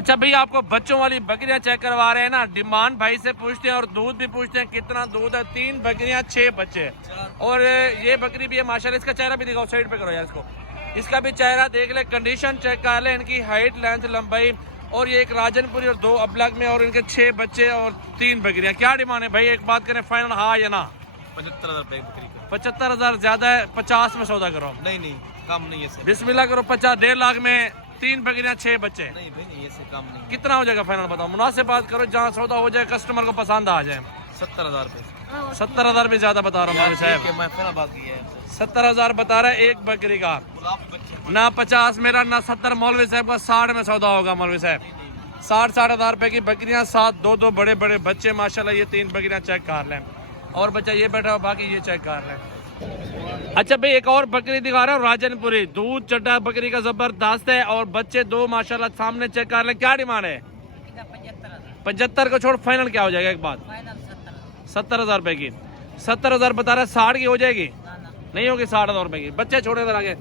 अच्छा भाई, आपको बच्चों वाली बकरियां चेक करवा रहे हैं ना। डिमांड भाई से पूछते हैं और दूध भी पूछते हैं कितना दूध है। 3 बकरियां 6 बच्चे और ये बकरी भी है माशाल्लाह। इसका चेहरा भी दिखाओ, साइड पे करो यार इसको। इसका भी चेहरा देख ले, कंडीशन चेक कर ले, इनकी हाइट लेंथ लंबाई। और ये एक राजनपुरी और 2 अबलग में और इनके 6 बच्चे और 3 बकरियां। क्या डिमांड है भाई, एक बात करें फाइनल, हाँ या ना? 75,000 रुपए बकरी का। 75,000 ज्यादा है, 50 में सौदा करो। नहीं कम नहीं है। बिस्मिल्लाह करो, 50, 1.5 लाख में 3 बकरियां 6 बच्चे। नहीं भाई नहीं, ऐसे कम नहीं। कितना हो जाएगा फाइनल बताओ, मुनासिब बात करो, जहाँ सौदा हो जाए, कस्टमर को पसंद आ जाए। 70,000 रुपए। 70,000 भी ज्यादा बता रहा हूँ मौलवी साहब। मैं फिर बात की है 70,000 बता रहा है एक बकरी का। बच्चे ना 50 मेरा, ना 70 मौलवी साहब का। 60 में सौदा होगा मौलवी साहब। 60-60 हजार रुपए की बकरियां, 7 2 बड़े बड़े बच्चे माशाल्लाह। ये 3 बकरियां चेक कर लें। और बच्चा ये बैठा हो, बाकी ये चेक कर लें। अच्छा भाई, एक और बकरी दिखा रहा हूँ राजनपुरी। दूध चड्डा बकरी का जबरदस्त है और बच्चे 2 माशाल्लाह। सामने चेक कर लें। क्या डिमांड है? 75 को छोड़, फाइनल क्या हो जाएगा एक बात? 70,000 रुपए की। 70,000 बता रहा है। 60 की हो जाएगी? नहीं होगी 60,000 रुपए की। बच्चे छोड़े इधर आगे।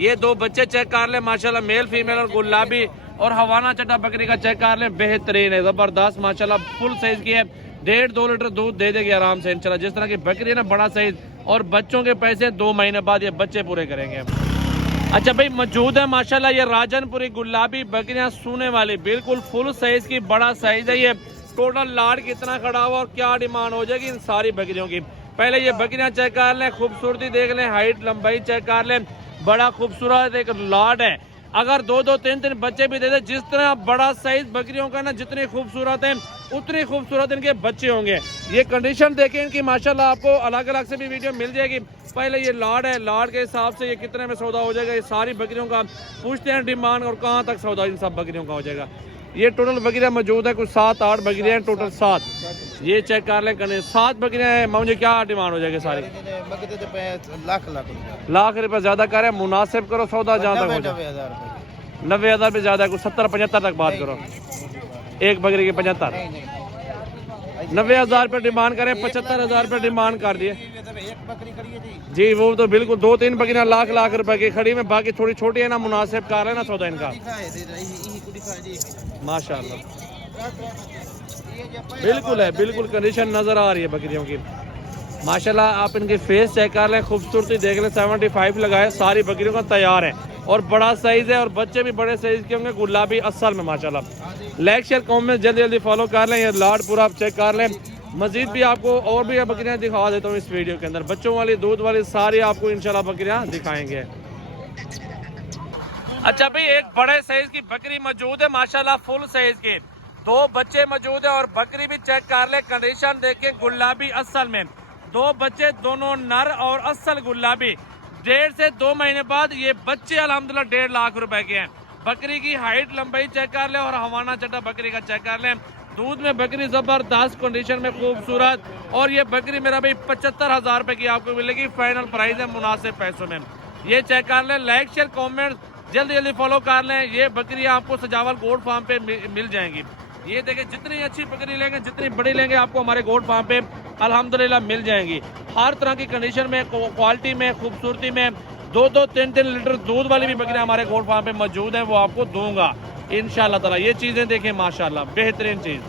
ये 2 बच्चे चेक कर ले माशाल्लाह, मेल फीमेल और गुलाबी। और हवाना चट्टा बकरी का चेक कर ले, बेहतरीन है, जबरदस्त माशाल्लाह, फुल साइज की है। 1.5-2 लीटर दूध दे देगी आराम से इंशाल्लाह। जिस तरह की बकरी है ना, बड़ा साइज। और बच्चों के पैसे 2 महीने बाद ये बच्चे पूरे करेंगे। अच्छा भाई, मौजूद है माशाल्लाह ये राजनपुरी गुलाबी बकरियां, सोने वाली, बिल्कुल फुल साइज की, बड़ा साइज है ये। टोटल लाड कितना खड़ा हुआ और क्या डिमांड हो जाएगी इन सारी बकरियों की। पहले ये बकरियां चेक कर लें, खूबसूरती देख लें, हाइट लंबाई चेक कर लें। बड़ा खूबसूरत एक लाड है। अगर 2-2 3-3 बच्चे भी दे दे, जिस तरह बड़ा साइज बकरियों का ना, जितनी खूबसूरत है उतनी खूबसूरत इनके बच्चे होंगे। ये कंडीशन देखें इनकी माशाल्लाह, आपको अलग अलग से भी वीडियो मिल जाएगी। पहले ये लाड है, लाड के हिसाब से ये कितने में सौदा हो जाएगा। ये सारी बकरियों का पूछते हैं डिमांड और कहाँ तक सौदा इन सब बकरियों का हो जाएगा। ये टोटल बकरियां मौजूद है, कुछ 7-8 बकरियां हैं टोटल, 7। ये चेक कर लें, करने 7 बकरियां हैं। मुझे क्या डिमांड हो जाएगी सारी? लाख रुपए ज्यादा करे, मुनासिब करो सौदा। जहाँ तक हो जाए 90,000 पे ज्यादा, कुछ 70-75 तक बात करो। एक बकरी की 75, 90,000 पे डिमांड करें, 75,000 पे डिमांड कर दिए जी। वो तो बिल्कुल 2-3 बकरियां लाख रुपए की खड़ी में, बाकी थोड़ी छोटी है ना, मुनासिब कर है ना सौदा इनका माशाल्लाह। बिल्कुल है, बिल्कुल कंडीशन नजर आ रही है बकरियों की माशाल्लाह। आप इनके फेस चेक कर लें, खूबसूरती देख लें। 75 लगाए, सारी बकरियों का तैयार है और बड़ा साइज है और बच्चे भी बड़े साइज के होंगे, गुलाबी असल में माशाल्लाह। लाइक शेयर कमेंट जल्दी जल्दी फॉलो कर लें। ये लाड पूरा आप चेक कर लें। मजीद भी आपको और भी बकरियां दिखा देता हूँ इस वीडियो के अंदर, बच्चों वाली, दूध वाली, सारी आपको इंशाल्लाह बकरियां दिखाएंगे। अच्छा भाई, एक बड़े साइज की बकरी मौजूद है माशाल्लाह, फुल साइज की। 2 बच्चे मौजूद है और बकरी भी चेक कर ले, कंडीशन देखें, गुलाबी असल में। 2 बच्चे, दोनों नर और असल गुलाबी। 1.5 से 2 महीने बाद ये बच्चे अल्हम्दुलिल्लाह 1.5 लाख रुपए के हैं। बकरी की हाइट लंबाई चेक कर ले और हवाना चट्टा बकरी का चेक कर ले। दूध में बकरी जबरदस्त कंडीशन में, खूबसूरत। और ये बकरी मेरा भाई 75,000 रुपए की आपको मिलेगी। फाइनल प्राइस है मुनासिब पैसों में। ये चेक कर ले, लाइक शेयर कॉमेंट जल्दी जल्दी फॉलो कर लें। ये बकरियां आपको सजावल गोट फार्म पे मिल जाएंगी। ये देखें, जितनी अच्छी बकरी लेंगे, जितनी बड़ी लेंगे, आपको हमारे गोट फार्म पे अल्हम्दुलिल्लाह मिल जाएंगी। हर तरह की कंडीशन में, क्वालिटी में, खूबसूरती में। 2-2 3-3 लीटर दूध वाली भी बकरियां हमारे गोट फार्म पे मौजूद है, वो आपको दूंगा इंशाल्लाह ताला। ये चीजें देखें माशाल्लाह, बेहतरीन चीज।